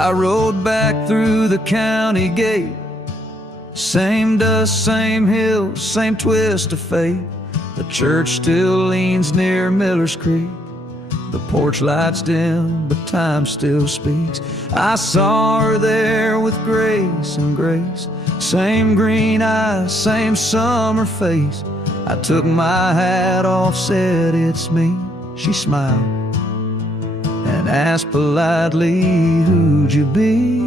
I rode back through the county gate. Same dust, same hills, same twist of fate. The church still leans near Miller's Creek. The porch lights dim, but time still speaks. I saw her there with grace and grace. Same green eyes, same summer face. I took my hat off, said it's me. She smiled and asked politely, who'd you be?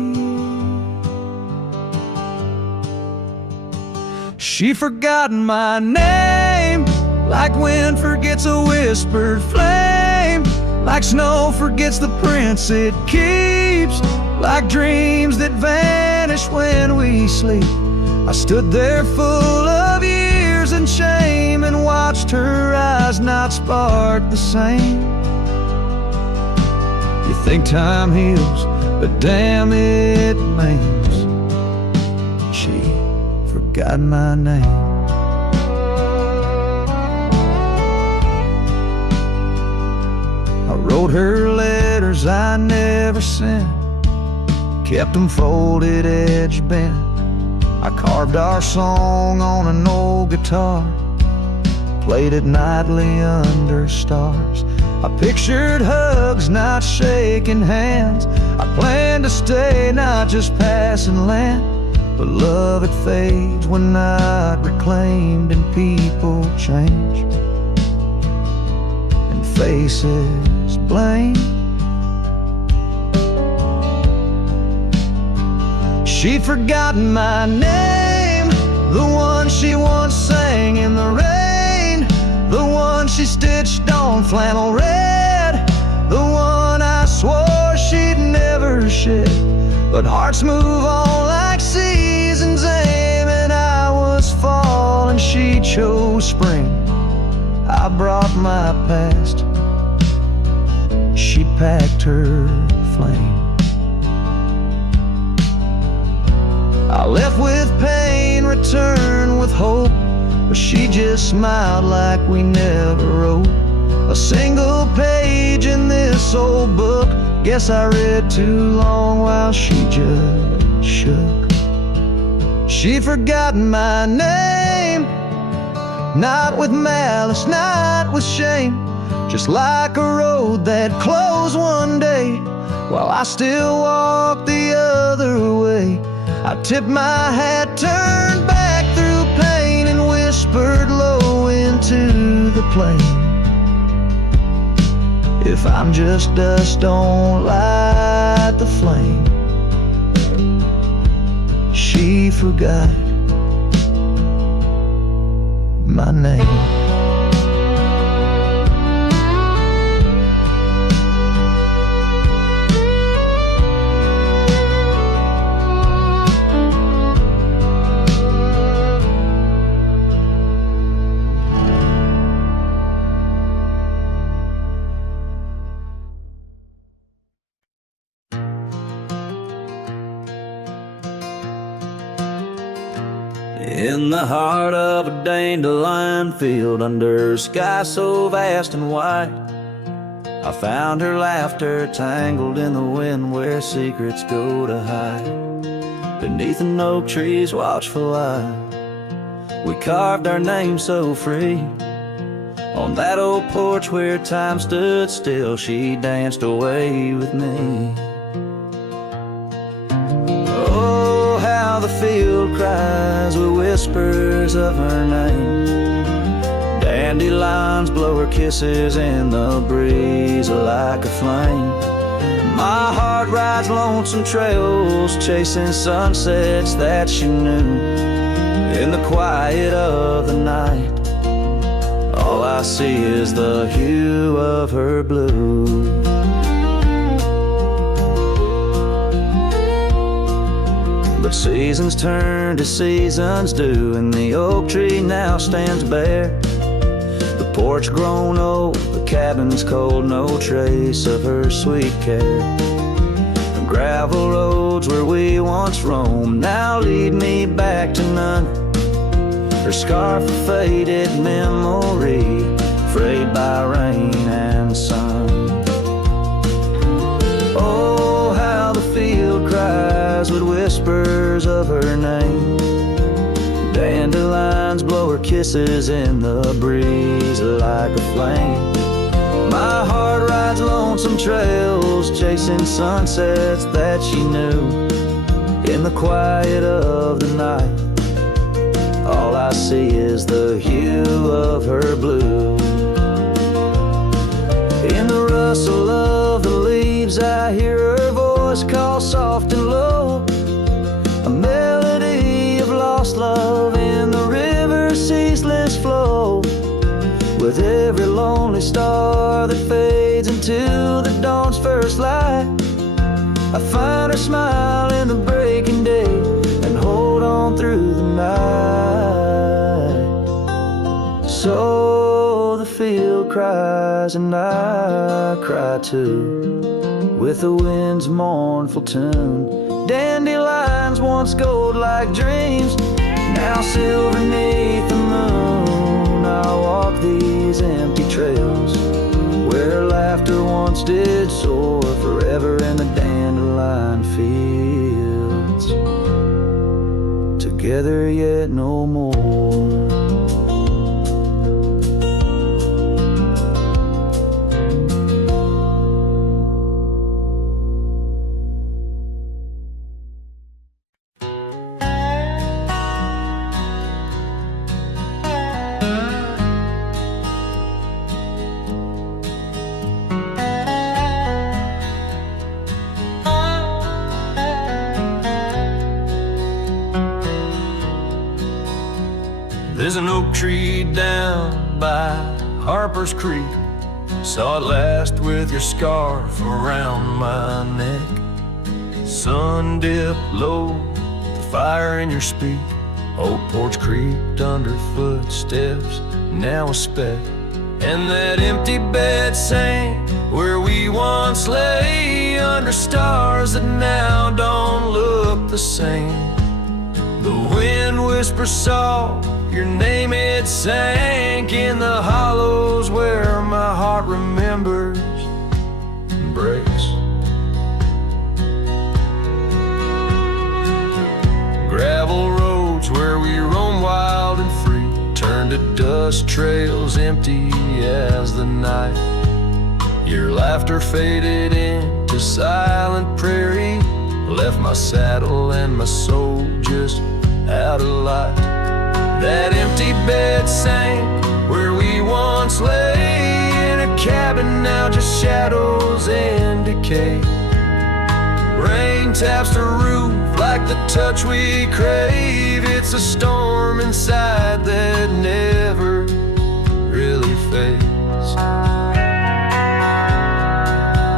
She forgotten my name, like wind forgets a whispered flame, like snow forgets the prints it keeps, like dreams that vanish when we sleep. I stood there full of years and shame and watched her eyes not spark the same. You think time heals, but damn it maims. She forgot my name. I wrote her letters I never sent, kept them folded, edge bent. I carved our song on an old guitar, played it nightly under stars. I pictured hugs, not shaking hands. I planned to stay, not just passing land. But love, it fades when not reclaimed, and people change and faces blame. She'd forgotten my name, the one she once sang in the rain, the one she stitched on flannel red, the one I swore she'd never shed. But hearts move on like seasons aim, and I was fall and she chose spring. I brought my past, she packed her flame. I left with pain, returned with hope, but she just smiled like we never wrote a single page in this old book. Guess I read too long while she just shook. She'd forgotten my name, not with malice, not with shame, just like a road that closed one day while I still walk the other way. I tipped my hat, turned back through pain, and whispered low into the plain. If I'm just dust, don't light the flame. She forgot my name. In the heart of a dandelion field, under a sky so vast and white, I found her laughter tangled in the wind where secrets go to hide. Beneath an oak tree's watchful eye, we carved our name so free. On that old porch where time stood still, she danced away with me. How the field cries with whispers of her name. Dandelions blow her kisses in the breeze like a flame. My heart rides lonesome trails, chasing sunsets that she knew. In the quiet of the night, all I see is the hue of her blue. But seasons turn to seasons do, and the oak tree now stands bare. The porch grown old, the cabin's cold, no trace of her sweet care. The gravel roads where we once roamed now lead me back to none. Her scarf a faded memory, frayed by rain and sun. Oh, how the field cries with whispers of her name. Dandelions blow her kisses in the breeze like a flame. My heart rides lonesome trails, chasing sunsets that she knew. In the quiet of the night, all I see is the hue of her blue. In the rustle of the leaves, I hear her voice call soft and low, a melody of lost love in the river's ceaseless flow. With every lonely star that fades into the dawn's first light, I find her smile in the breaking day and hold on through the night. So the field cries and I cry too, with the wind's mournful tune. Dandelions once gold like dreams, now silver neath the moon. I walk these empty trails where laughter once did soar, forever in the dandelion fields, together yet no more. There's an oak tree down by Harper's Creek. Saw it last with your scarf around my neck. Sun dipped low, the fire in your speak. Old porch creaked under footsteps, now a speck. And that empty bed sang where we once lay, under stars that now don't look the same. The wind whispers soft your name, it sank in the hollows where my heart remembers and breaks. Gravel roads where we roam wild and free turn to dust trails empty as the night. Your laughter faded into silent prairie, left my saddle and my soul just out of light. That empty bed sank where we once lay, in a cabin now just shadows and decay. Rain taps the roof like the touch we crave. It's a storm inside that never really fades.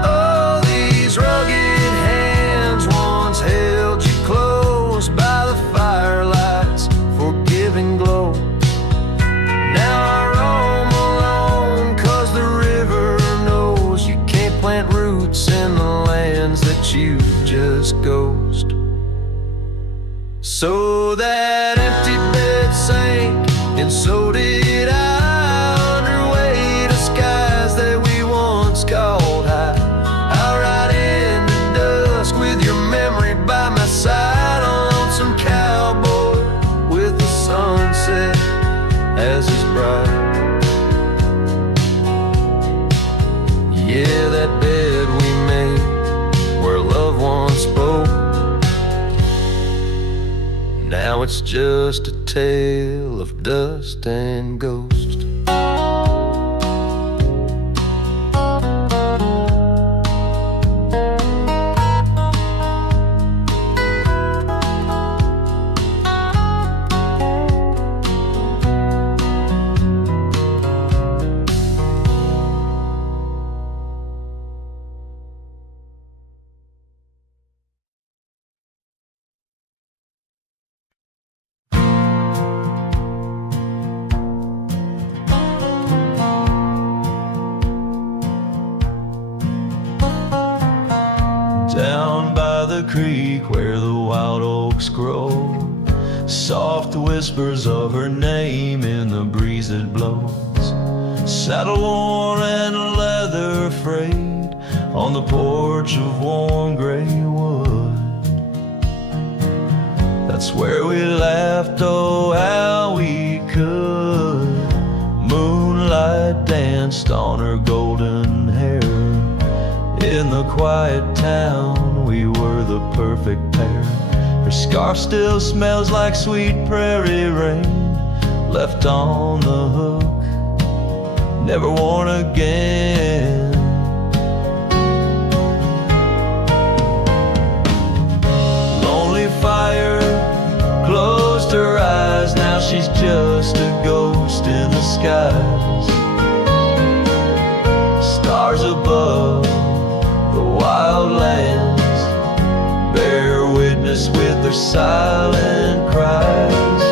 Oh, these rugged hands once held you close by the firelight's forgiving glow. Now I roam alone, 'cause the river knows you can't plant roots in the lands that you just ghost. So that empty bed sank, and so did I, under weight of skies that we once called high. I'll ride in the dusk with your memory by my side, on some cowboy with the sunset as his bride. Yeah, that bed we made where love once spoke, now it's just a tale of dust and ghost. Down by the creek where the wild oaks grow, soft whispers of her name in the breeze that blows. Saddle worn and leather frayed on the porch of warm gray wood. Swear we laughed, oh how we could. Moonlight danced on her golden hair. In the quiet town, we were the perfect pair. Her scarf still smells like sweet prairie rain, left on the hook, never worn again. Lonely fire closed her eyes, now she's just a ghost in the skies. Stars above the wild lands bear witness with their silent cries.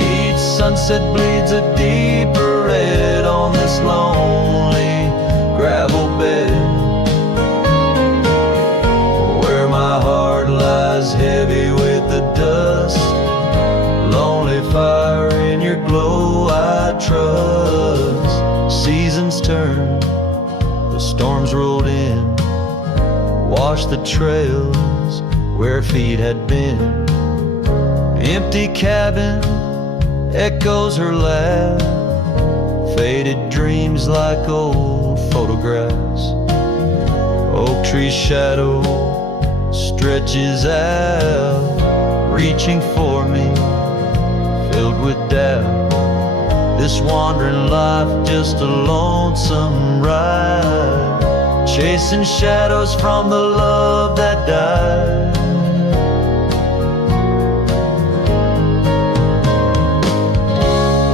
Each sunset bleeds a deeper red on this lonely gravel bed, where my heart lies heavy with the dust. Lonely fire, in your glow I trust. Seasons turn, the storms rolled in, washed the trails where feet had been. Empty cabin echoes her laugh, faded dreams like old photographs. Oak tree shadow stretches out, reaching for me, filled with doubt. This wandering life just a lonesome ride, chasing shadows from the love that died.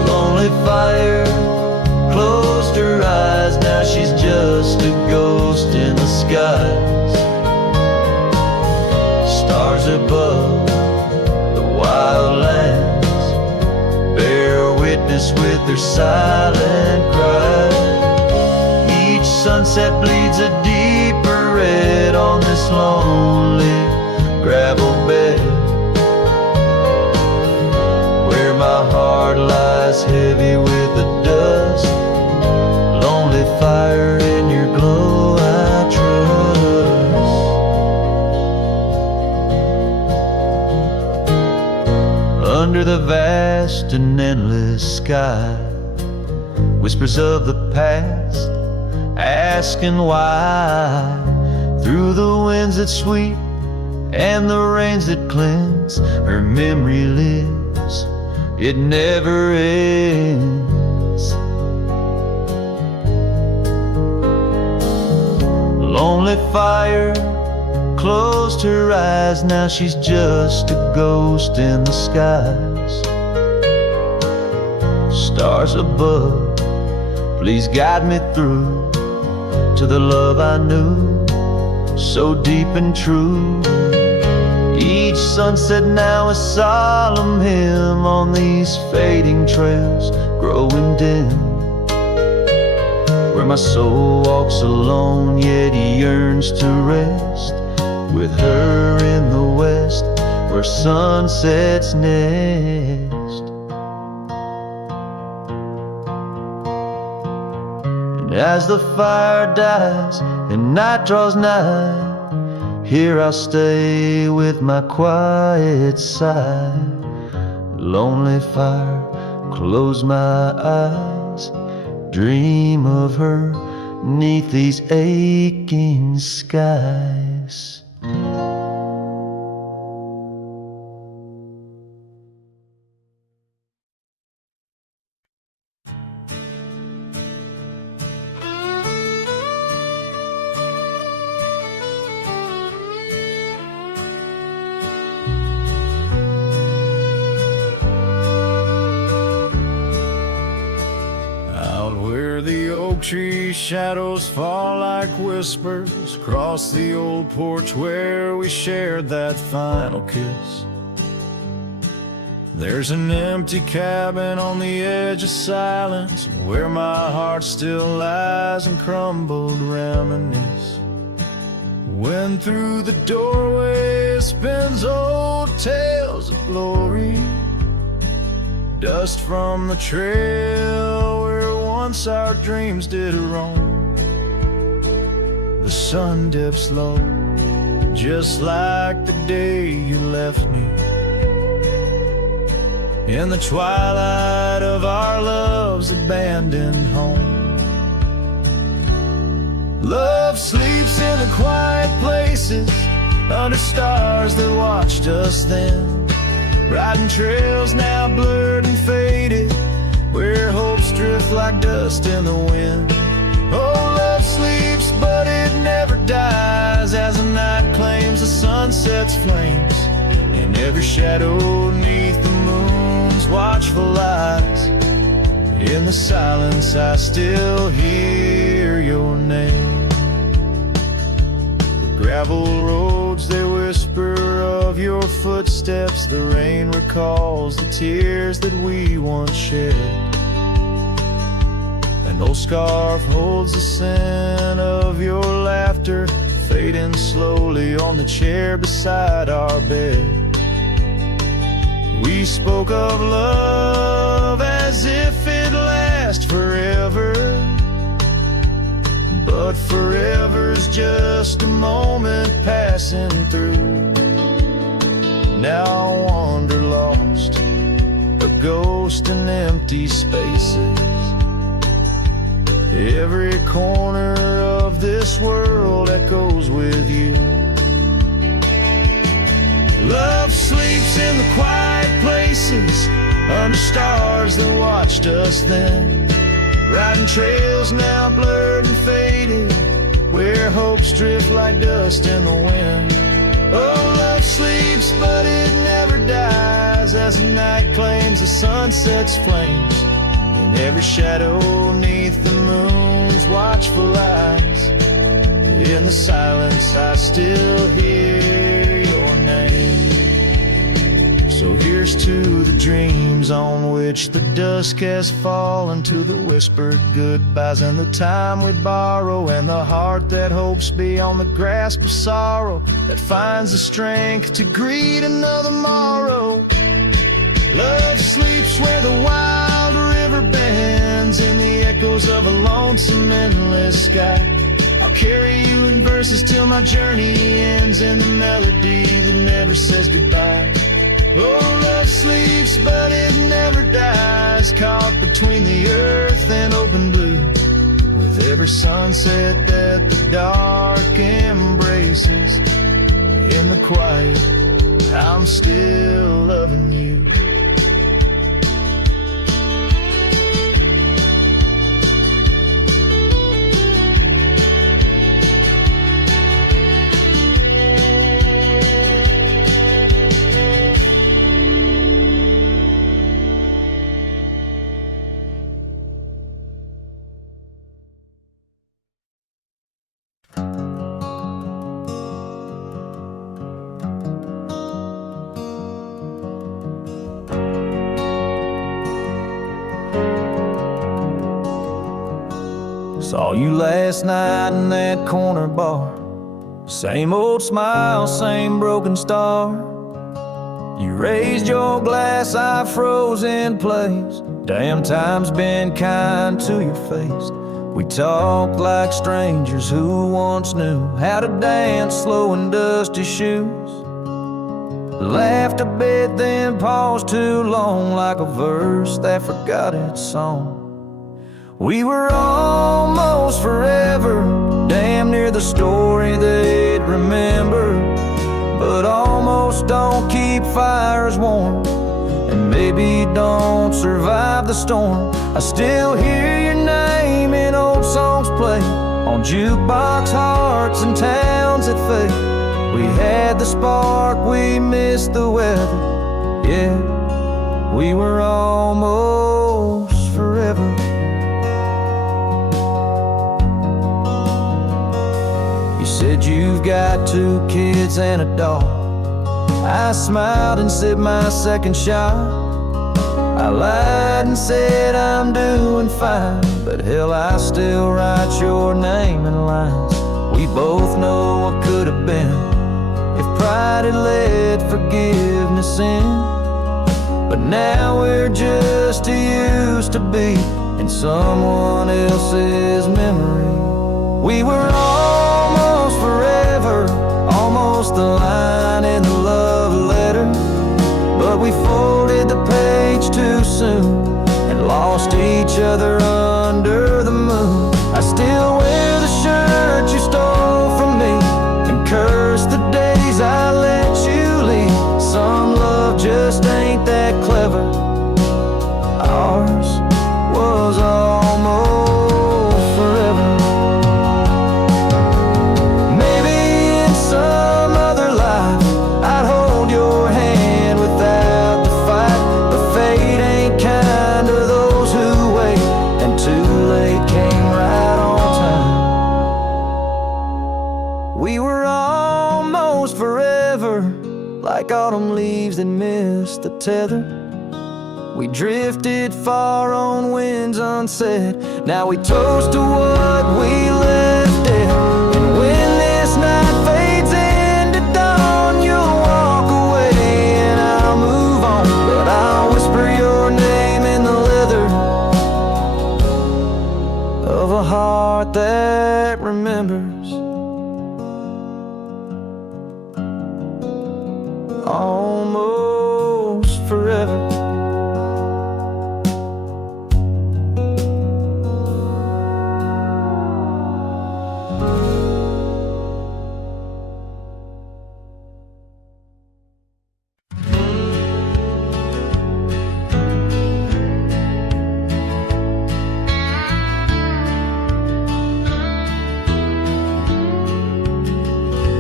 Lonely fire closed her eyes, now she's just a ghost in the skies. Stars above the wild lands bear witness with their silent cries. Each sunset bleeds a deeper red on this lonely gravel bed, where my heart lies heavy with the dust. Lonely fire, in your glow I trust. Under the vast and endless sky, whispers of the past asking why. Through the winds that sweep and the rains that cleanse, her memory lives, it never ends. Lonely fire closed her eyes, now she's just a ghost in the skies. Stars above, please guide me through to the love I knew, so deep and true. Each sunset now a solemn hymn on these fading trails growing dim, where my soul walks alone yet yearns to rest with her in the west, where sunsets nest. As the fire dies and night draws nigh, here I'll stay with my quiet sigh. Lonely fire, close my eyes, dream of her 'neath these aching skies. Tree shadows fall like whispers across the old porch where we shared that final kiss. There's an empty cabin on the edge of silence where my heart still lies and crumbled reminisce. When through the doorway spins old tales of glory, dust from the trail where once our dreams did roam. The sun dips low, just like the day you left me. in the twilight of our love's abandoned home. Love sleeps in the quiet places, under stars that watched us then, riding trails now blurred and faded, where hopes drift like dust in the wind. Oh, love sleeps, but it never dies, as the night claims the sunset's flames, and every shadow neath the moon's watchful eyes. In the silence I still hear your name. The gravel roads, they whisper of your footsteps. The rain recalls the tears that we once shed. An old scarf holds the scent of your laughter, fading slowly on the chair beside our bed. We spoke of love as if it lasts forever, but forever's just a moment passing through. Now I wander lost, a ghost in empty spaces. Every corner of this world echoes with you. Love sleeps in the quiet places, under stars that watched us then, riding trails now blurred and faded, where hopes drift like dust in the wind. Oh, love sleeps, but it never dies, as the night claims the sunset's flames, and every shadow neath the moon's watchful eyes. In the silence I still hear your name. So here's to the dreams on which the dusk has fallen, to the whispered goodbyes and the time we borrow, and the heart that hopes beyond the grasp of sorrow, that finds the strength to greet another morrow. Love sleeps where the wild river bends, in the echoes of a lonesome endless sky. I'll carry you in verses till my journey ends, in the melody that never says goodbye. Oh, love sleeps, but it never dies, caught between the earth and open blue, with every sunset that the dark embraces. In the quiet, I'm still loving you. Saw you last night in that corner bar, same old smile, same broken star. You raised your glass, I froze in place. Damn, time's been kind to your face. We talked like strangers who once knew how to dance slow in dusty shoes. Laughed a bit, then paused too long, like a verse that forgot its song. We were almost forever, damn near the story they'd remember. But almost don't keep fires warm, and maybe don't survive the storm. I still hear your name in old songs play, on jukebox hearts and towns that fade. We had the spark, we missed the weather. Yeah, we were almost forever. You said you've got 2 kids and a dog. I smiled and sipped my second shot. I lied and said I'm doing fine, but hell, I still write your name in lines. We both know what could have been if pride had let forgiveness in. But now we're just too used to be in someone else's memory. We were almost forever, almost the line in the love letter, but we folded the page soon and lost each other under the moon. I still wear the shirt you stole from me and curse the days I let you leave. Some love just ain't that clever. Ours was almost forever. Maybe in some other life I'd hold your hand without the fight, but fate ain't kind to those who wait, and too late came right on time. We were almost forever, like autumn leaves that missed the tether. We drifted far on winds unsaid. Now we toast to what we left dead. And when this night fades into dawn, you'll walk away and I'll move on. But I'll whisper your name in the leather of a heart that remembers. Almost forever.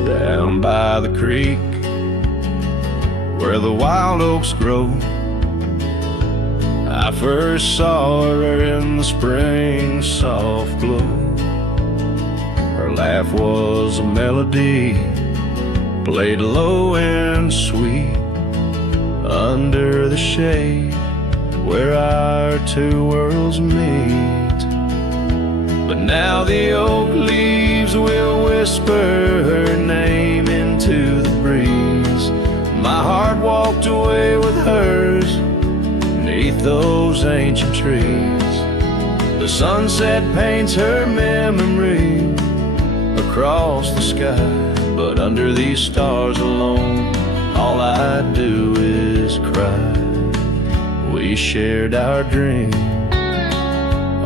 Down by the creek where the wild oaks grow, I first saw her in the spring soft glow. Her laugh was a melody, played low and sweet, under the shade where our two worlds meet. But now the oak leaves will whisper her name into the breeze. My heart walked away with hers neath those ancient trees. The sunset paints her memory across the sky, but under these stars alone, all I do is cry. We shared our dream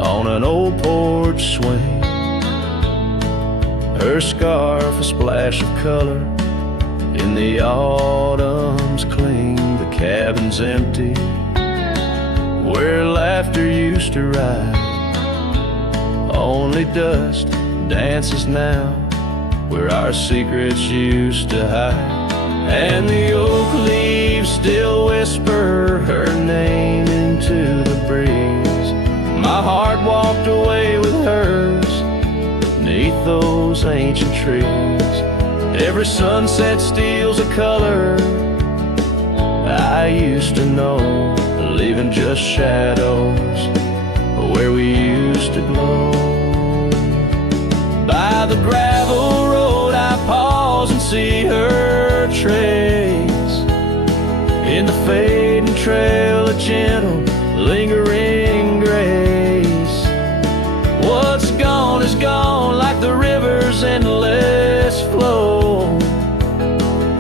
on an old porch swing. Her scarf a splash of color in the autumn's cling. The cabin's empty where laughter used to ride. Only dust dances now where our secrets used to hide. And the oak leaves still whisper her name into the breeze. My heart walked away with hers beneath those ancient trees. Every sunset steals a color I used to know, leaving just shadows where we used to glow. By the gravel road I pause and see her trace. In the fading trail, a gentle, lingering grace. What's gone is gone, like the river's endless flow.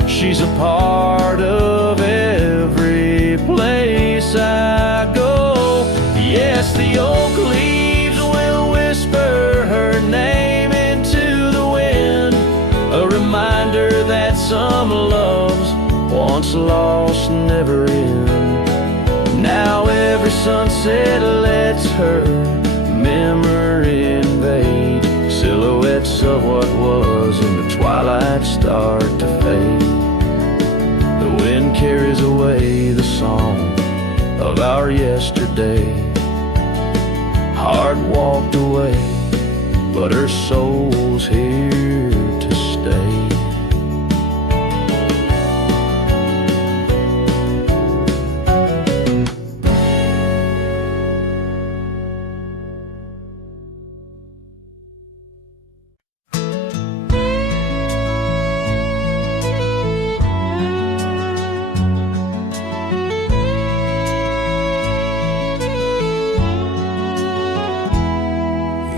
She's a part of every place I go. Yes, the oak leaves will whisper her name into the wind, a reminder that some loves once lost never end. Now every sunset lets her memory invade. Silhouettes of what was in the twilight start to fade. The wind carries away the song of our yesterday. Heart walked away, but her soul's here to stay.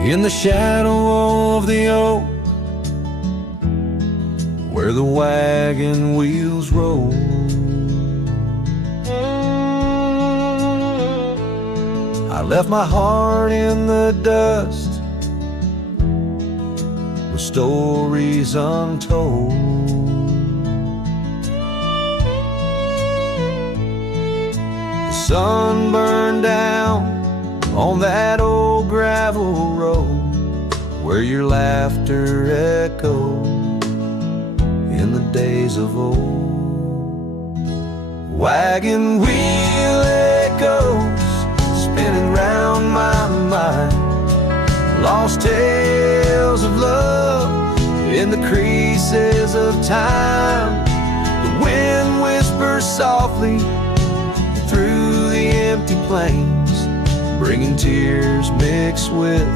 In the shadow of the oak, where the wagon wheels roll, I left my heart in the dust with stories untold. The sun burned down on that old gravel road where your laughter echoed in the days of old. Wagon wheel echoes spinning round my mind, lost tales of love in the creases of time. The wind whispers softly through the empty plains, bringing tears mixed with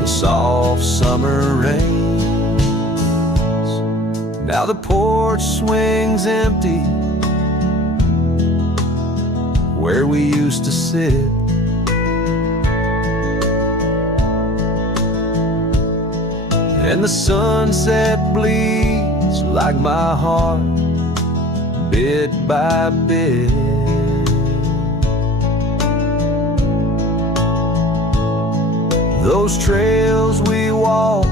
the soft summer rains. Now the porch swings empty where we used to sit, and the sunset bleeds like my heart, bit by bit. Those trails we walked,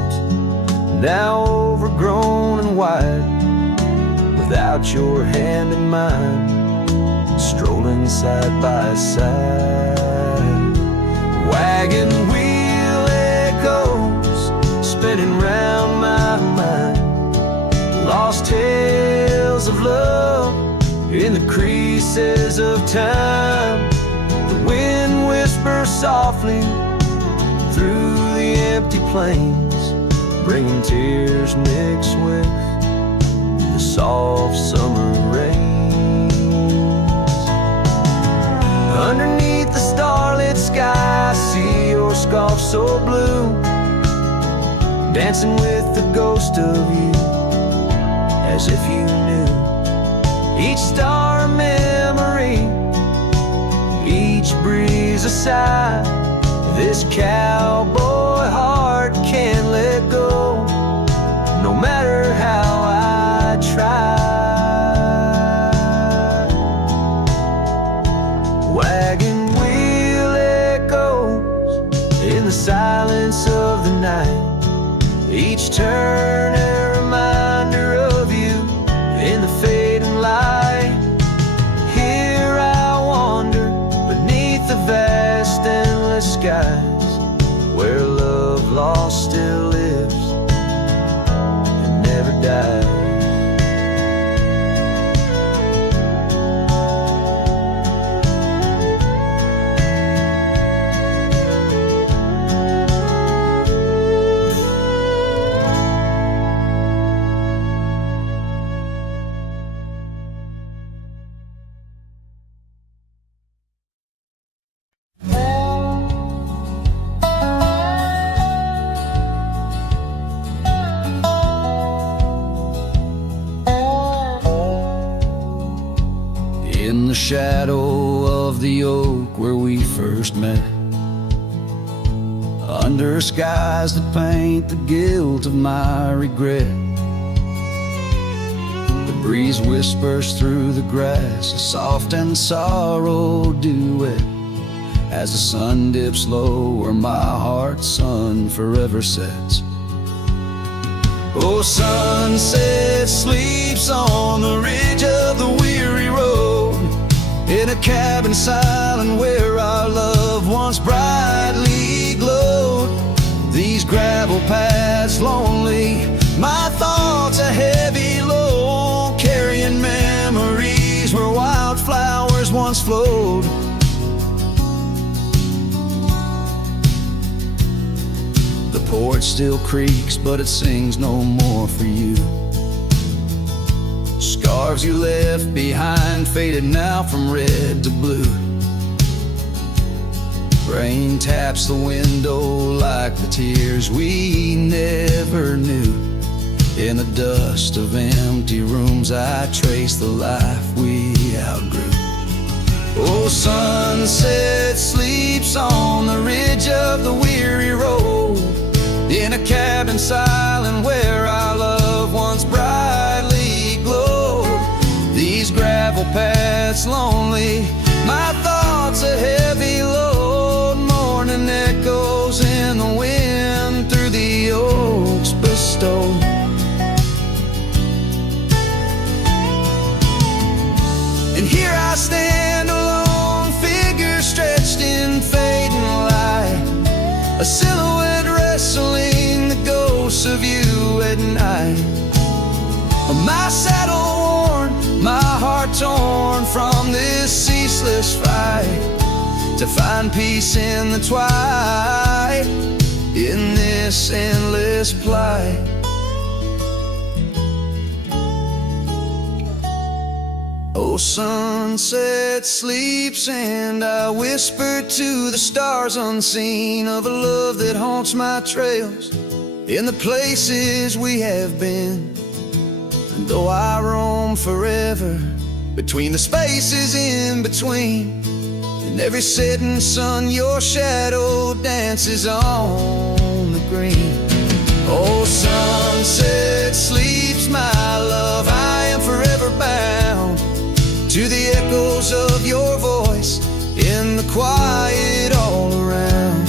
now overgrown and wide, without your hand in mine, strolling side by side. Wagon wheel echoes spinning round my mind, lost tales of love in the creases of time. The wind whispers softly through the empty plains, bringing tears mixed with the soft summer rains. Underneath the starlit sky, I see your scarf so blue, dancing with the ghost of you, as if you knew each star a memory, each breeze a sigh. This cowboy heart can't let go, no matter how I try. Wagon wheel echoes in the silence of the night, each turn a reminder of you in the fading light. Here I wander beneath the vast endless skies, where love lost still lives and never dies. In the shadow of the oak where we first met, under skies that paint the guilt of my regret, the breeze whispers through the grass, a soft and sorrow duet, as the sun dips low where my heart's sun forever sets. Oh, sunset sleeps on the ridge of the weary road, in a cabin silent where our love once brightly glowed. These gravel paths lonely, my thoughts a heavy load, carrying memories where wildflowers once flowed. The porch still creaks, but it sings no more for you. Scarves you left behind faded now from red to blue. Rain taps the window like the tears we never knew. In the dust of empty rooms I trace the life we outgrew. Oh, sunset sleeps on the ridge of the weary road, in a cabin silent where our love once brightly glowed. These gravel paths lonely, my thoughts a heavy load, I stand, a lone figure stretched in fading light, a silhouette wrestling the ghosts of you at night. My saddle worn, my heart torn from this ceaseless fight, to find peace in the twilight, in this endless plight. Oh, sunset sleeps and I whisper to the stars unseen of a love that haunts my trails in the places we have been. And though I roam forever between the spaces in between, in every setting sun your shadow dances on the green. Oh, sunset sleeps, my love, I am forever bound to the echoes of your voice in the quiet all around.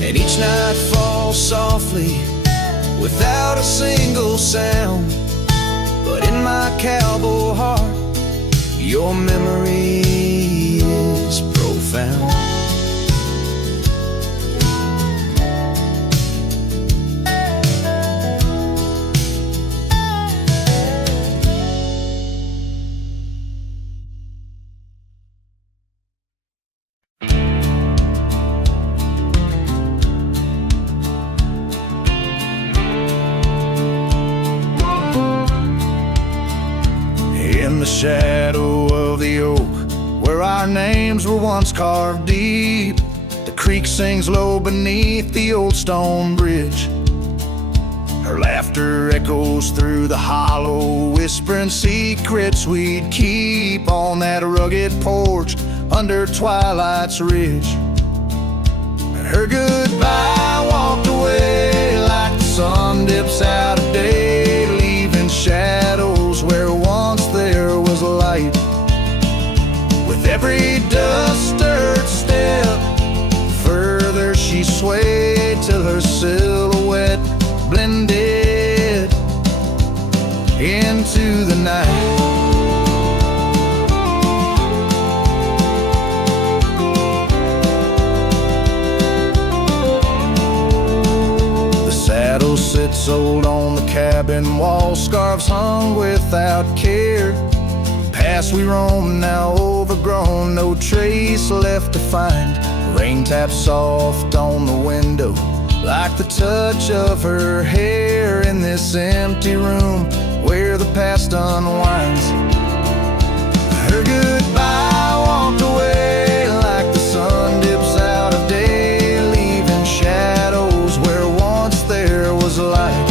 And each night falls softly without a single sound, but in my cowboy heart your memory is profound. In the shadow of the oak, where our names were once carved deep, the creek sings low beneath the old stone bridge. Her laughter echoes through the hollow, whispering secrets we'd keep on that rugged porch under twilight's ridge. Her goodbye walked away like the sun dips out of day, leaving shadows where once there was light. With every dust-stirred step, further she swayed till her silhouette blended into the night. The saddle sits old on the cabin wall, scarves hung without care. Past we roam, now overgrown, no trace left to find. Rain taps soft on the window, like the touch of her hair in this empty room where the past unwinds. Her goodbye walked away like the sun dips out of day, leaving shadows where once there was light.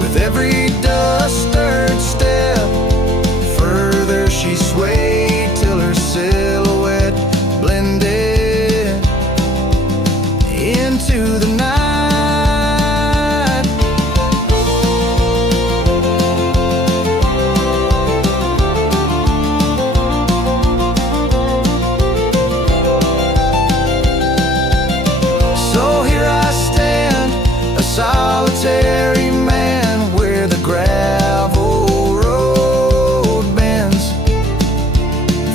With every dust-stirred step, further she swayed till her silhouette blended into the night. So here I stand, a solitary man, where the gravel road bends,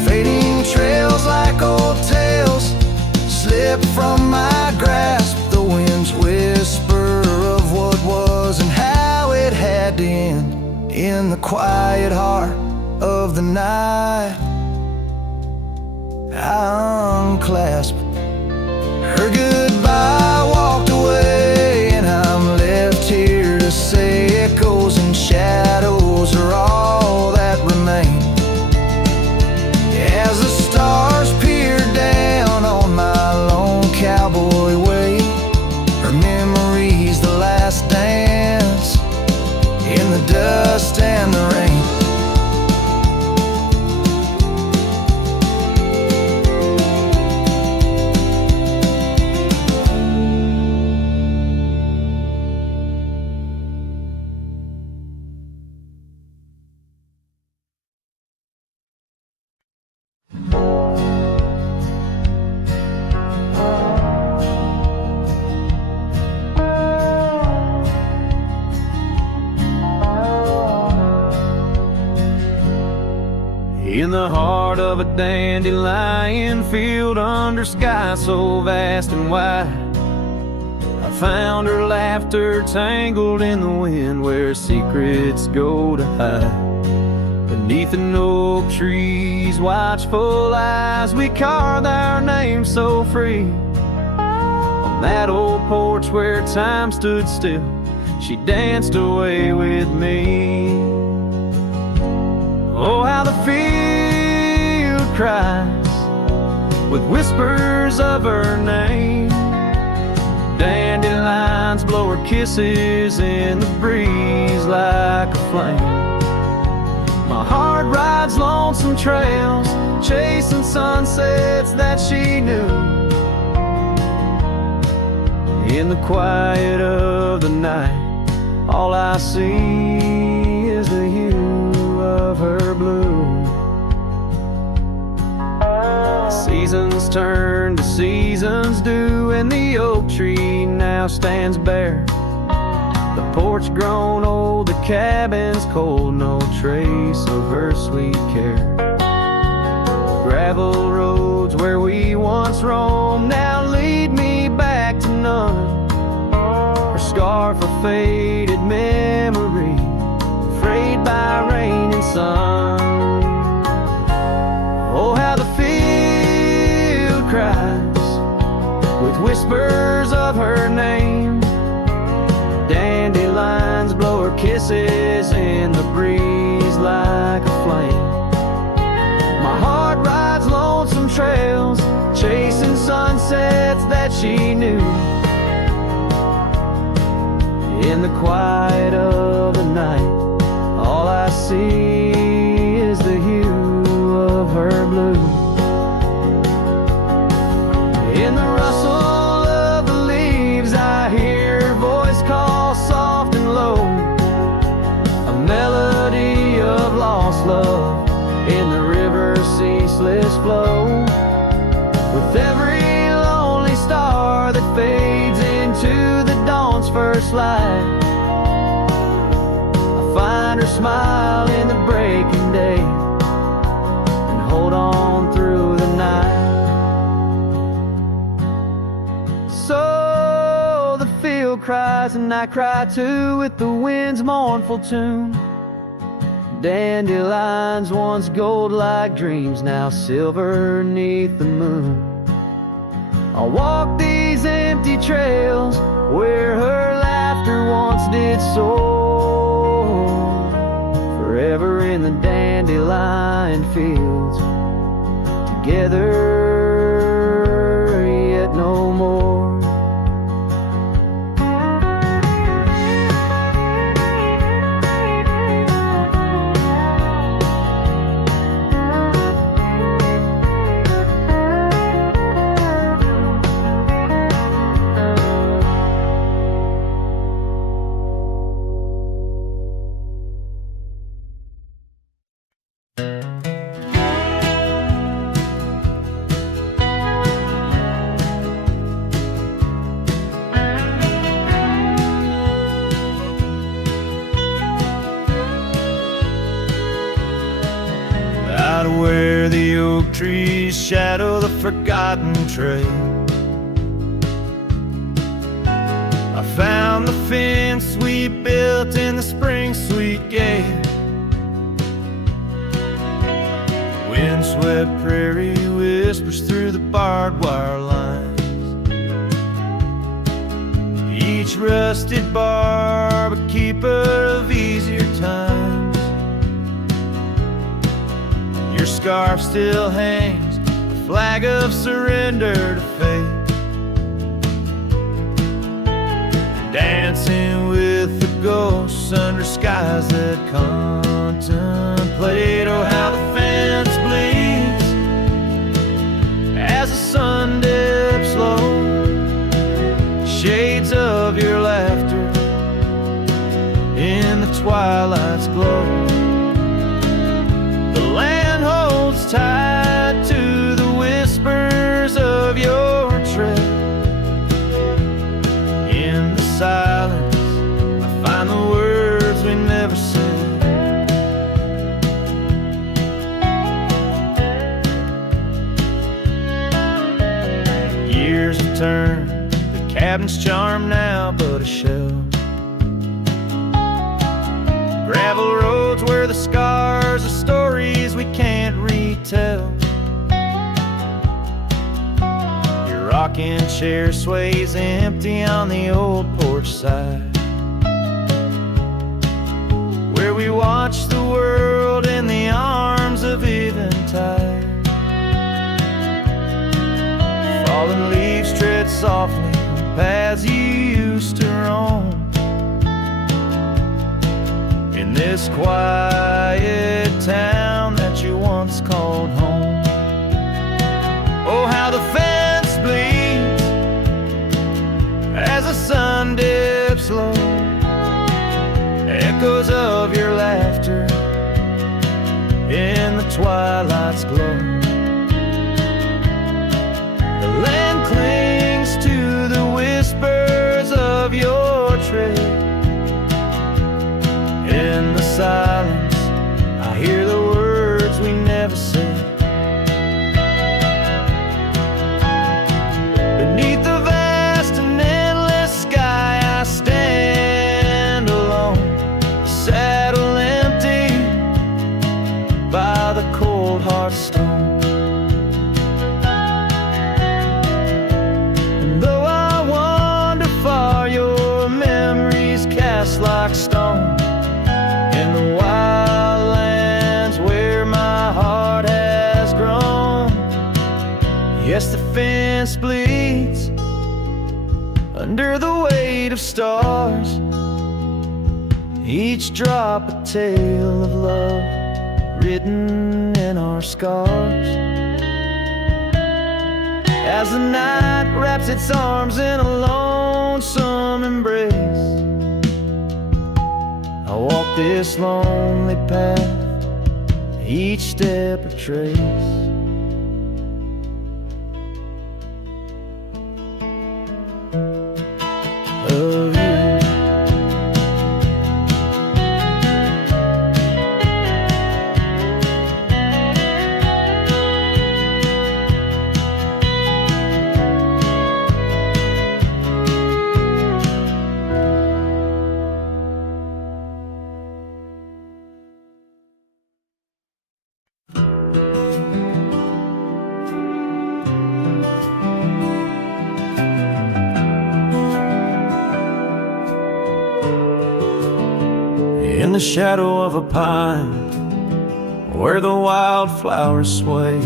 fading trails like old tales slip from my grasp. The wind's whisper of what was and how it had to end in the quiet heart of the night. I unclasp her goodbye, walked away, and I'm left here to say echoes and shadows are all that remain. As the stars peer down on my lone cowboy way, her memory's the last dance in the dust and the rain. In the heart of a dandelion field under sky so vast and wide, I found her laughter tangled in the wind where secrets go to hide. Beneath an oak tree's watchful eyes, we carved our names so free. On that old porch where time stood still, she danced away with me. Oh, how the field cries with whispers of her name. Dandelions blow her kisses in the breeze like a flame. My heart rides lonesome trails, chasing sunsets that she knew. In the quiet of the night, all I see is the hue of her blue. Seasons turn to seasons do, and the oak tree now stands bare. The porch grown old, the cabin's cold, no trace of her sweet care. Gravel roads where we once roamed now lead me back to none. Her scarf a faded memory, frayed by rain and sun. Oh, how the field cries with whispers of her name. Dandelions blow her kisses in the breeze like a flame. My heart rides lonesome trails, chasing sunsets that she knew. In the quiet of the night, all I see is the hue of her blue. In the rustle of the leaves, I hear her voice call soft and low, a melody of lost love in the river's ceaseless flow. With every lonely star that fades into the dawn's first light, I find her smile in the breaking day and hold on through the night. So the field cries and I cry too with the wind's mournful tune. Dandelions once gold like dreams, now silver neath the moon. I'll walk these empty trails where her laughter once did soar. Forever in the dandelion fields, together yet no more. Where the oak trees shadow the forgotten trail, I found the fence we built in the spring sweet gale. Windswept prairie whispers through the barbed wire lines. Each rusted barb a keeper of easier times. Your scarf still hangs, a flag of surrender to fate. Dancing with the ghosts under skies that contemplate. Oh, how the fence bleeds as the sun dips low. Shades of your laughter in the twilight's glow. The land holds tight to the whispers of your tread. In the silence, I find the words we never said. turn. The cabin's charm now but a shell. Gravel roads where the scars are stories we can't retell. Your rocking chair sways empty on the old porch side, where we watch the world in the arms of eventide. Fallen leaves tread softly on paths you used to roam. In this quiet town that you once called home. Oh, how the fence bleeds as the sun dips low. Echoes of your laughter in the twilight's glow. The land clings to the whispers of your tread. In the silence, I hear the words we never said. Beneath the vast and endless sky, I stand alone, saddle empty by the cold hard stone. And though I wander far, your memories cast like stone. In the wild lands where my heart has grown. Yes, the fence bleeds under the weight of stars, each drop a tale of love written in our scars. As the night wraps its arms in a lonesome embrace, I walk this lonely path, each step a trace. Of you. In the shadow of a pine, where the wildflowers sway,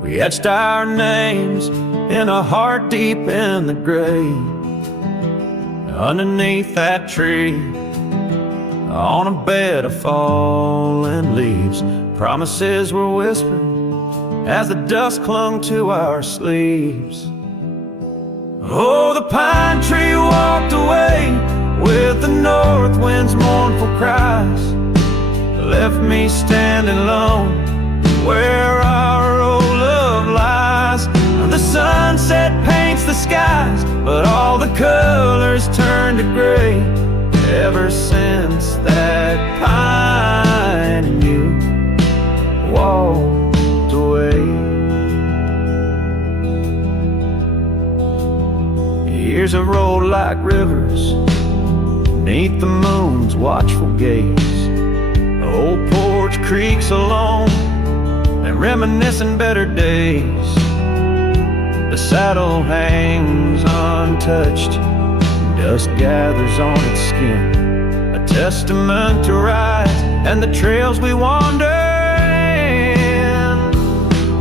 we etched our names in a heart deep in the grave. Underneath that tree, on a bed of fallen leaves, promises were whispered as the dust clung to our sleeves. Oh, the pine tree walked away with the north wind's mournful cries, left me standing alone where our old love lies. The sunset paints the skies, but all the colors turn to gray. Ever since that pine and you walked away. Years have rolled like rivers beneath the moon's watchful gaze. The old porch creaks alone and reminiscing better days. The saddle hangs untouched, dust gathers on its skin, a testament to rise and the trails we wander in.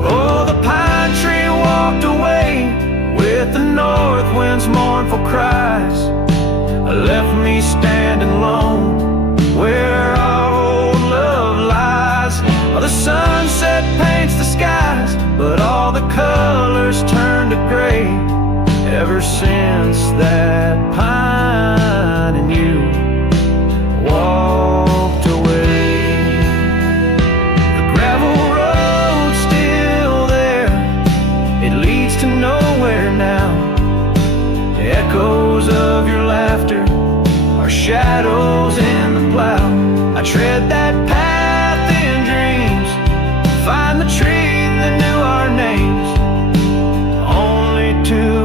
Oh, the pine tree walked away with the north wind's mournful cries, left me standing alone where our old love lies. The sunset paints the skies, but all the colors turn to gray. Ever since that pine and you walked away. The gravel road's still there, it leads to nowhere now. The echoes of your laughter are shadows in the plow. I tread that path in dreams, find the tree that knew our names, only to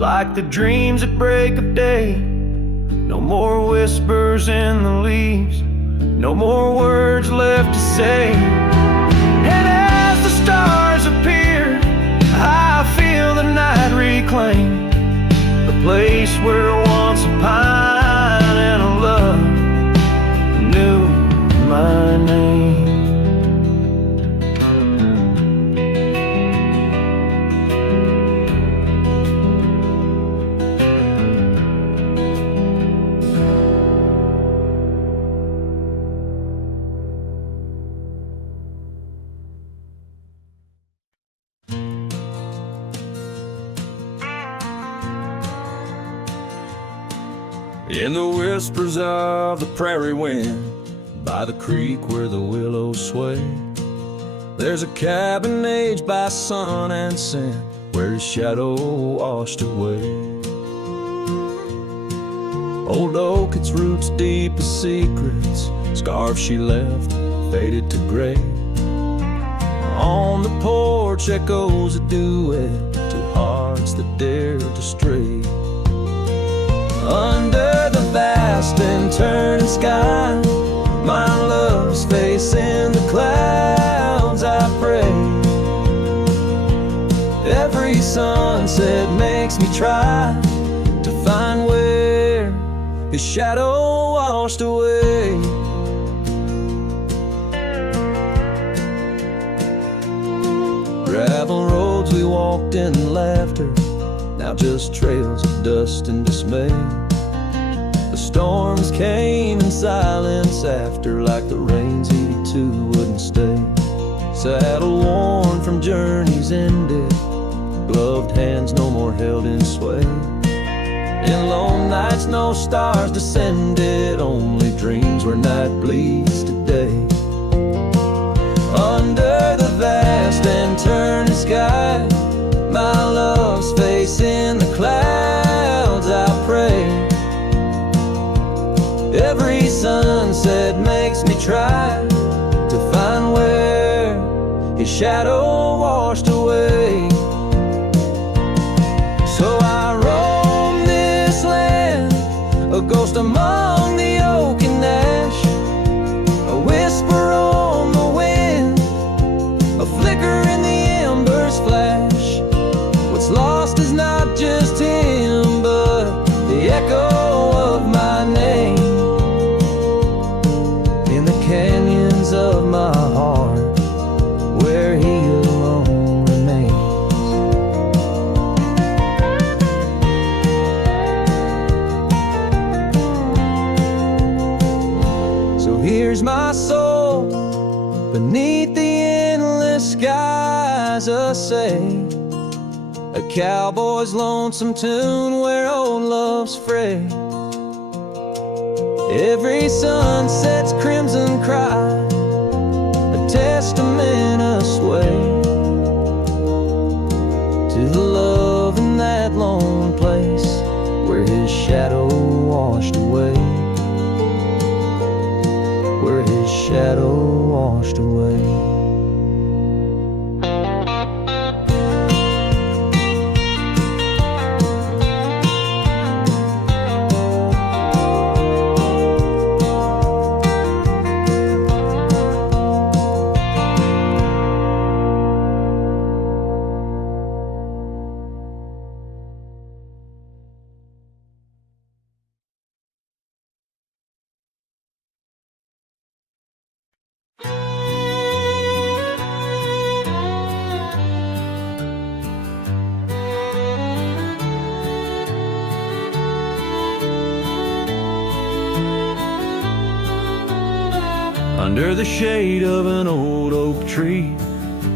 like the dreams at break of day. No more whispers in the leaves, no more words left to say. And as the stars appear, I feel the night reclaim the place where once a pine and a love knew my name. In the whispers of the prairie wind, by the creek where the willows sway, there's a cabin aged by sun and sand, where his shadow washed away. Old oak, its roots deep as secrets, scarves she left faded to gray. On the porch echoes a duet to hearts that dared to stray. Under the vast and turning sky, my love's face in the clouds, I pray. Every sunset makes me try to find where his shadow washed away. Gravel roads we walked in laughter, now just trails of dust and dismay. The storms came in silence after, like the rains he too wouldn't stay. Saddle worn from journeys ended, gloved hands no more held in sway. In lone nights no stars descended, only dreams where night bleeds today. Under the vast and turning sky, my love's face in the clouds, I pray. Every sunset makes me try to find where his shadow washed away. So I roam this land, a ghost among the oak and ash, a whisper on the wind, a flicker in the embers flash. What's lost is not just him, but the echo of my name in the canyons of my heart, where he alone remains. So here's my soul beneath the endless skies, a say, a cowboy's lonesome tune where old love's fray. Every sunset's crimson cry, a testament asway to the love in that lone place where his shadow washed away, where his shadow washed away. Under the shade of an old oak tree,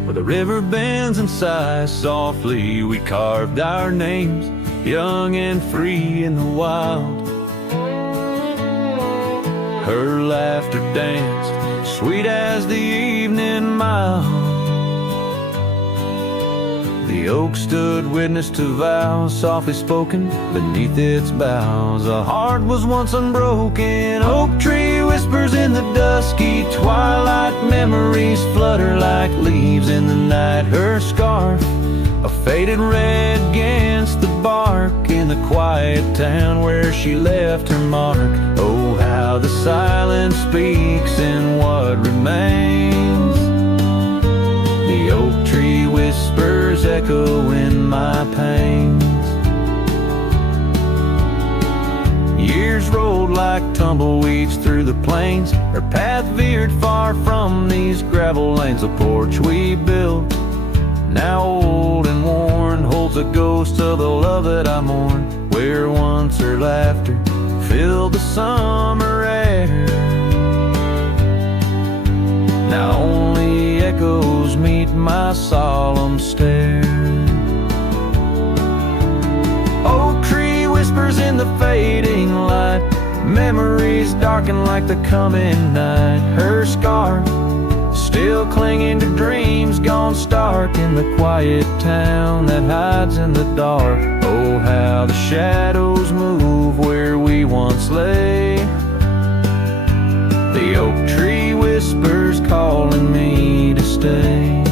where the river bends and sighs softly, we carved our names, young and free in the wild. Her laughter danced, sweet as the evening mild. The oak stood witness to vows softly spoken beneath its boughs. A heart was once unbroken. Oak tree whispers in the dusky twilight. Memories flutter like leaves in the night. Her scarf, a faded red against the bark, quiet town where she left her mark. Oh, how the silence speaks in what remains. The oak tree whispers echo in my pains. Years rolled like tumbleweeds through the plains. Her path veered far from these gravel lanes. The porch we built, now old and worn, holds a ghost of the love that I mourn. Where once her laughter filled the summer air, now only echoes meet my solemn stare. Oak tree whispers in the fading light, memories darken like the coming night. Her scarf still clinging to dreams gone stark in the quiet town that hides in the dark. Oh, how the shadows move where we once lay. The oak tree whispers calling me to stay.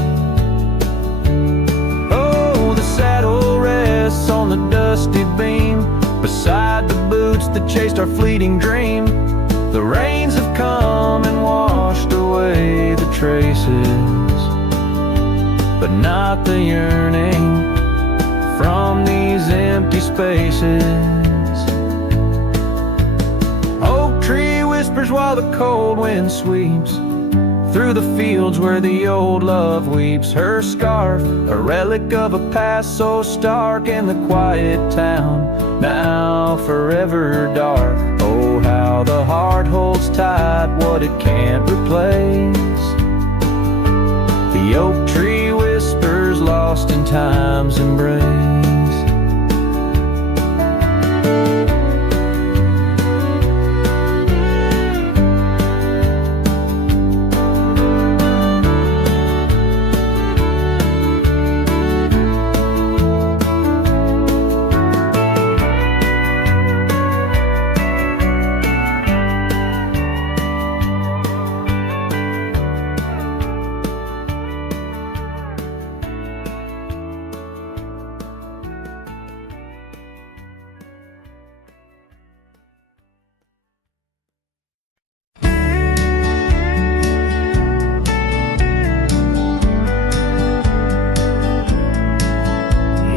Oh, the saddle rests on the dusty beam beside the boots that chased our fleeting dream. The rains have come and washed away the traces, but not the yearning from these empty spaces. Oak tree whispers while the cold wind sweeps through the fields where the old love weeps. Her scarf, a relic of a past so stark in the quiet town, now forever dark. Oh, how the heart holds tight what it can't replace. The oak tree whispers lost in time's embrace.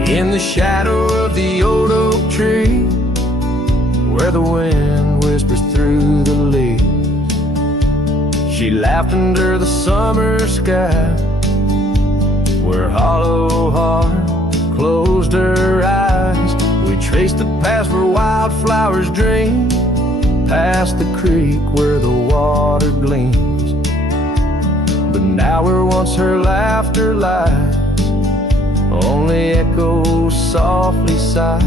In the shadow of the old oak tree, where the wind whispers through the leaves, she laughed under the summer sky, where hollow heart closed her eyes. We traced the past where wildflowers dream, past the creek where the water gleams. But now where once her laughter lies, only echoes softly sigh.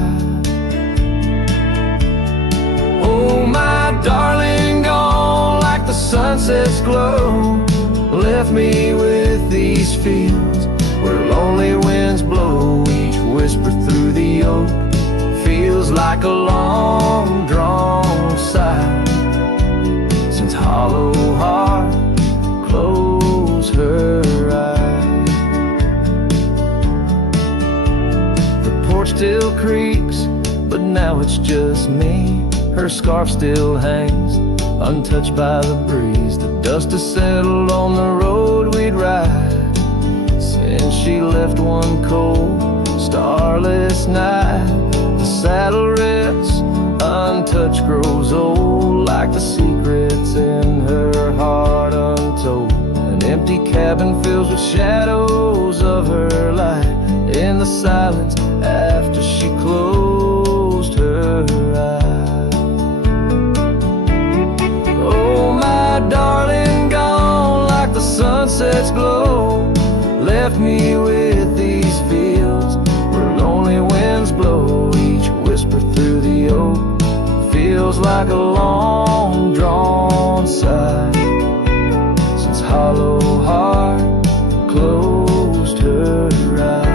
Oh, my darling, gone like the sunset's glow, left me with these fields where lonely winds blow. Each whisper through the oak feels like a long drawn sigh, since hollow heart closed her eyes. Still creaks, but now it's just me. Her scarf still hangs, untouched by the breeze. The dust has settled on the road we'd ride since she left one cold, starless night. The saddle rests, untouched, grows old, like the secrets in her heart untold. An empty cabin fills with shadows of her light in the silence after she closed her eyes. Oh, my darling, gone like the sunset's glow, left me with these fields where lonely winds blow. Each whisper through the oak feels like a long drawn sigh, since hollow heart closed her eyes.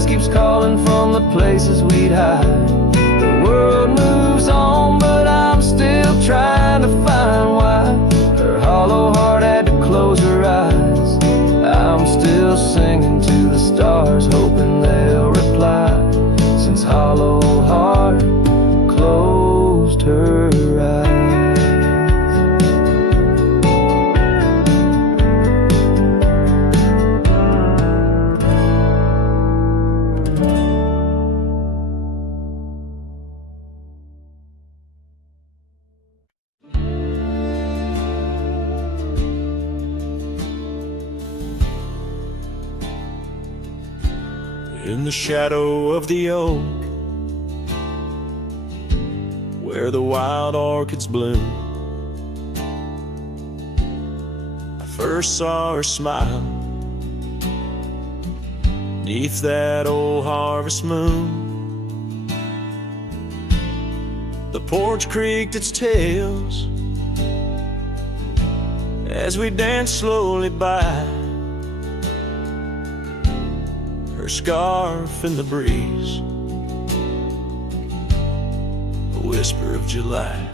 past keeps calling from the places we'd hide. The world moves on, but I'm still trying to find why her hollow heart had to close her eyes. I'm still singing to the stars, hoping they'll reply, since hollow heart closed her eyes. In the shadow of the oak, where the wild orchids bloom, I first saw her smile neath that old harvest moon. The porch creaked its tails as we danced slowly by, her scarf in the breeze, a whisper of July.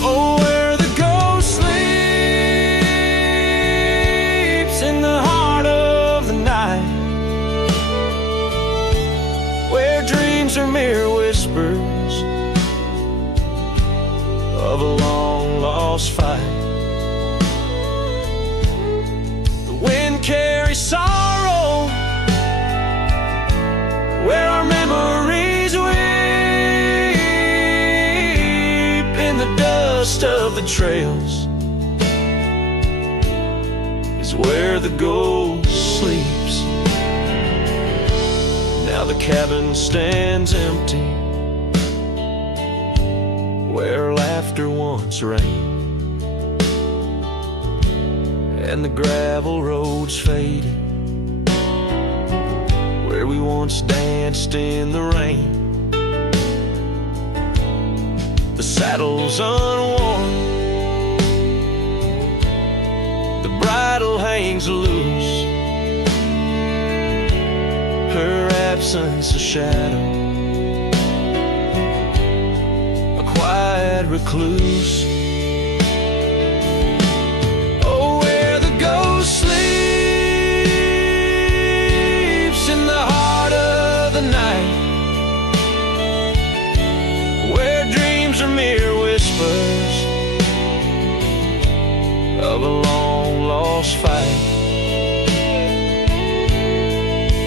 Oh, where the ghost sleeps in the heart of the night, where dreams are mere whispers of a long lost fight. Carry sorrow where our memories weep in the dust of the trails is where the ghost sleeps. Now the cabin stands empty where laughter once rang, and the gravel roads faded where we once danced in the rain. The saddle's unworn, the bridle hangs loose, her absence a shadow, a quiet recluse. Sleeps in the heart of the night, where dreams are mere whispers of a long lost fight.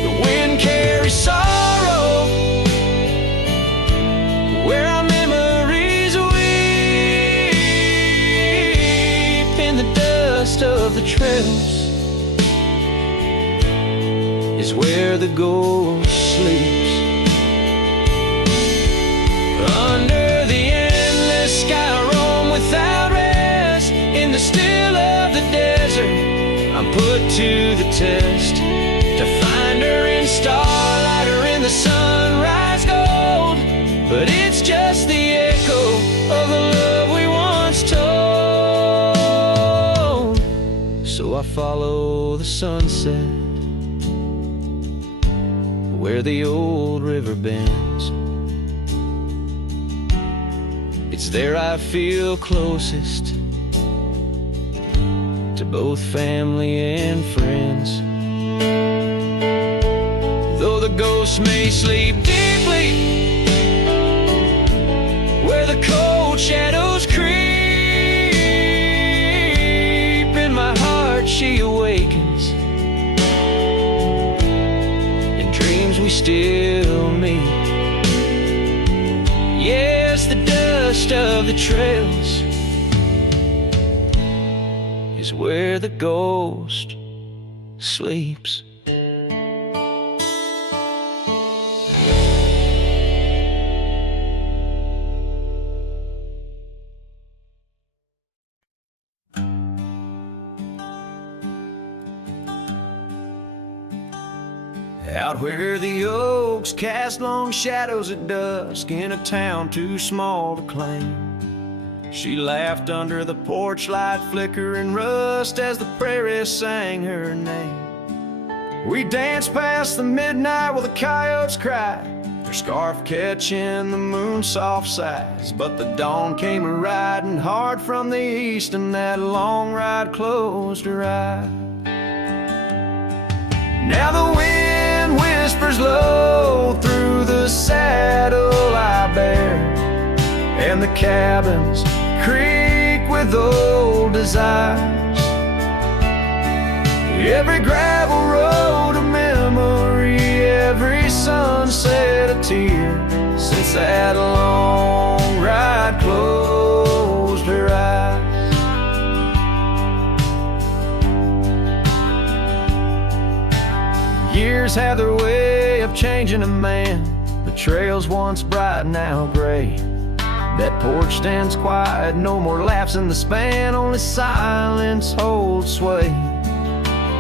The wind carries sorrow where our memories weep in the dust of the trails is where the ghost sleeps. Under the endless sky I roam without rest, in the still of the desert I'm put to the test, to find her in starlight or in the sunrise gold. But it's just the echo of the love we once told. So I follow the sunset where the old river bends. It's there I feel closest to both family and friends. Though the ghosts may sleep deeply where the cold shadows creep, in my heart she awakens, we still meet. Yes, the dust of the trails is where the ghost sleeps. Out where the oaks cast long shadows at dusk, in a town too small to claim, she laughed under the porch light flickering rust as the prairie sang her name. We danced past the midnight while the coyotes cried, their scarf catching the moon's soft sighs. But the dawn came riding hard from the east, and that long ride closed her eyes. Now the wind whispers low through the saddle I bear, and the cabins creak with old desires. Every gravel road a memory, every sunset a tear, since that long ride closed her eyes. Years have their way of changing a man. The trails once bright, now gray. That porch stands quiet, no more laughs in the span, only silence holds sway.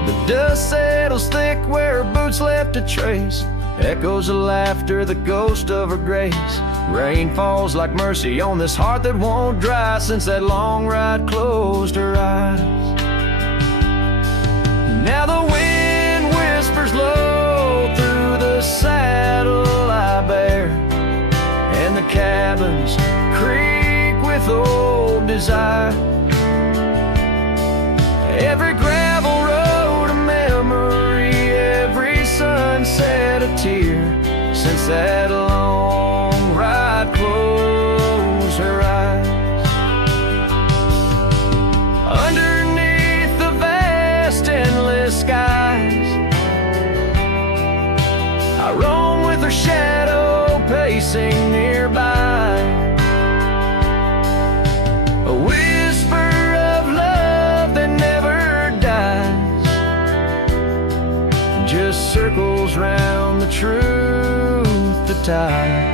The dust settles thick where her boots left a trace, echoes of laughter, the ghost of her grace. Rain falls like mercy on this heart that won't dry, since that long ride closed her eyes. Now the wind whispers low through the saddle I bear, and the cabins creak with old desire. Every gravel road a memory, every sunset a tear, since that long ride closed her eyes. Underneath the vast endless skies, I roam with her shadow pacing nearby. A whisper of love that never dies, just circles round the truth that ties.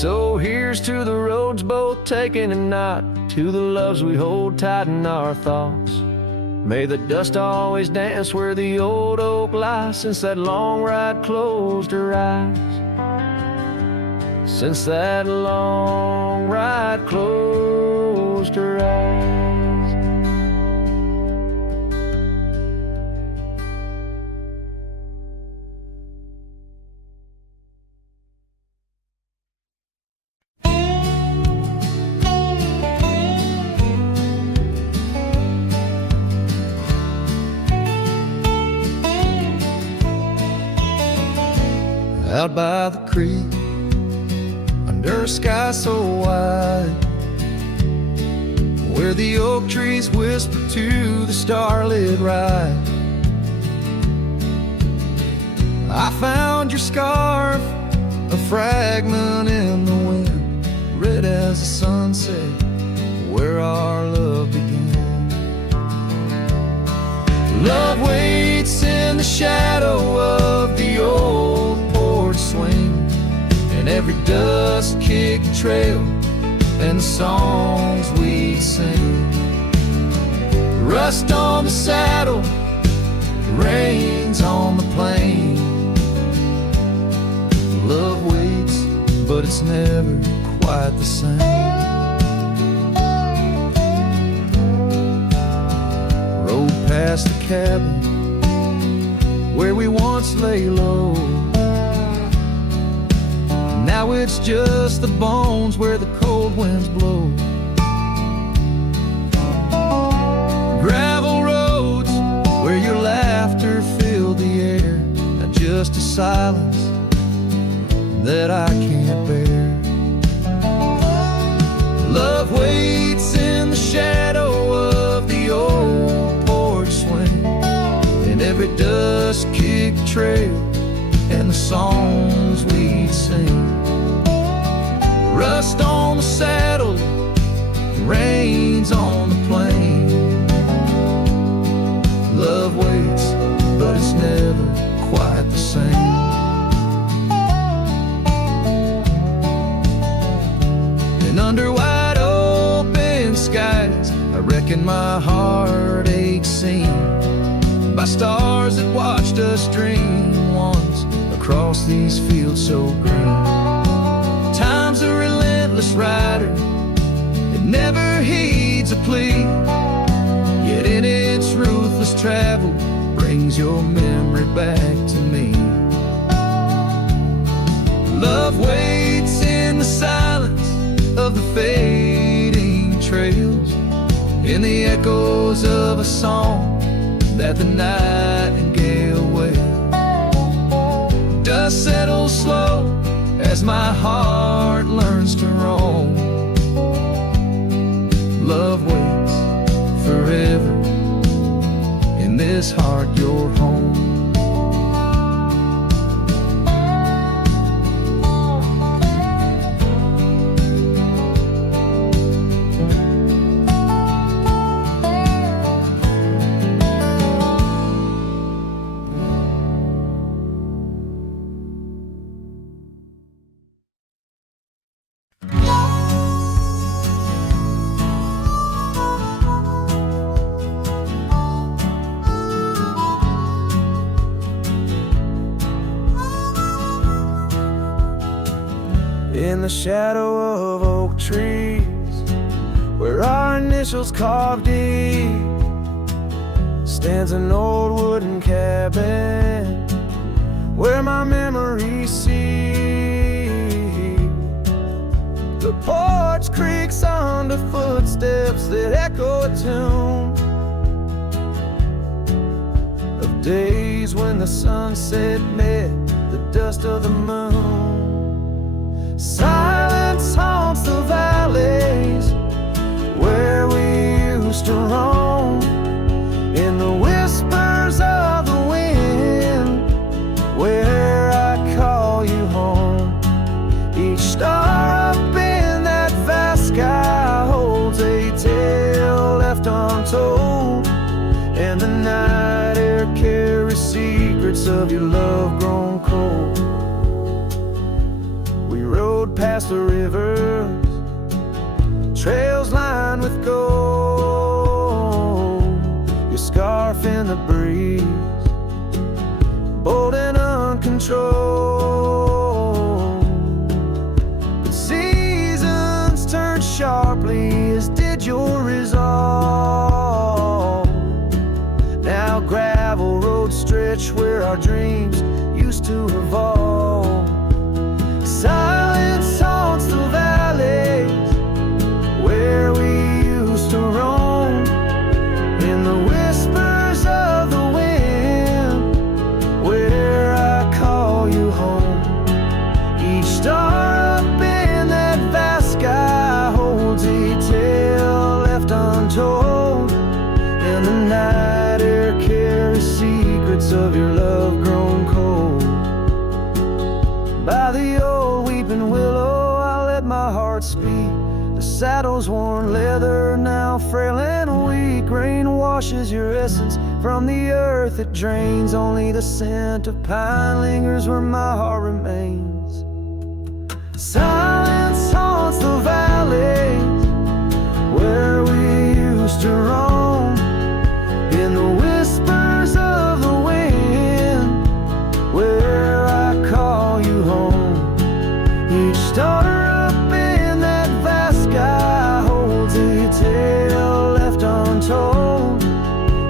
So here's to the roads both taken and not, to the loves we hold tight in our thoughts. May the dust always dance where the old oak lies, since that long ride closed her eyes. Since that long ride closed her eyes. Out by the creek, under a sky so wide, where the oak trees whisper to the starlit ride, I found your scarf, a fragment in the wind, red as the sunset, where our love began. Love waits in the shadow of the old porch swing, and every dust-kicked trail and the songs we sing. Rust on the saddle, rains on the plain. Love waits, but it's never quite the same. Rode past the cabin where we once lay low. Now it's just the bones where the cold winds blow. Gravel roads where your laughter filled the air, not just a silence that I can't bear. Love waits in the shadow of the old porch swing, and every dust-kicked trail and the songs we sing. Rust on the saddle, rains on the plain. Love waits, but it's never quite the same. And under wide open skies, I reckon my heart aches seen by stars that watched us dream once across these fields so green. Time's a relentless rider, it never heeds a plea, yet in its ruthless travel brings your memory back to me. Love waits in the silence of the fading trails, in the echoes of a song that the nightingale wails. Dust settles slow as my heart learns to roam. Love waits forever in this heart, your home. In the shadow of oak trees, where our initials carved deep, stands an old wooden cabin where my memories see. The porch creaks under footsteps that echo a tune of days when the sunset met the dust of the moon. Silence haunts the valleys where we used to roam, in the whispers of the wind where I call you home. Each star up in that vast sky holds a tale left untold, and the night air carries secrets of your love grown cold. Past the rivers, trails lined with gold, your scarf in the breeze, bold and uncontrolled. But seasons turned sharply, as did your resolve. Now gravel roads stretch where our dreams used to revolve. Silence haunts the valleys where we used to roam, in the whispers of the wind where I call you home. Each star up in that vast sky holds a tale left untold, and the night air carries secrets of your love grown cold. By the old weeping willow I let my heart speak. The saddle's worn leather, now frail and weak. Rain washes your essence from the earth it drains. Only the scent of pine lingers where my heart remains. Silence haunts the valleys where we used to roam, in the whispers of the wind where I call you home. Each star up in that vast sky holds a tale left untold,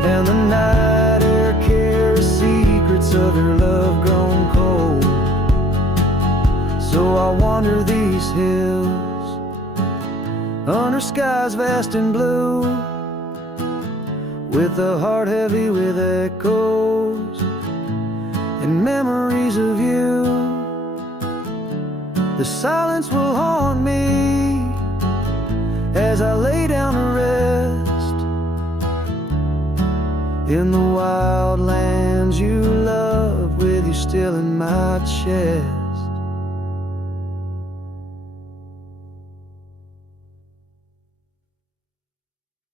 and the night air carries secrets of your love grown cold. So I wander these hills under skies vast and blue, with a heart heavy with echoes and memories of you. The silence will haunt me as I lay down to rest, in the wild lands you love, with you still in my chest.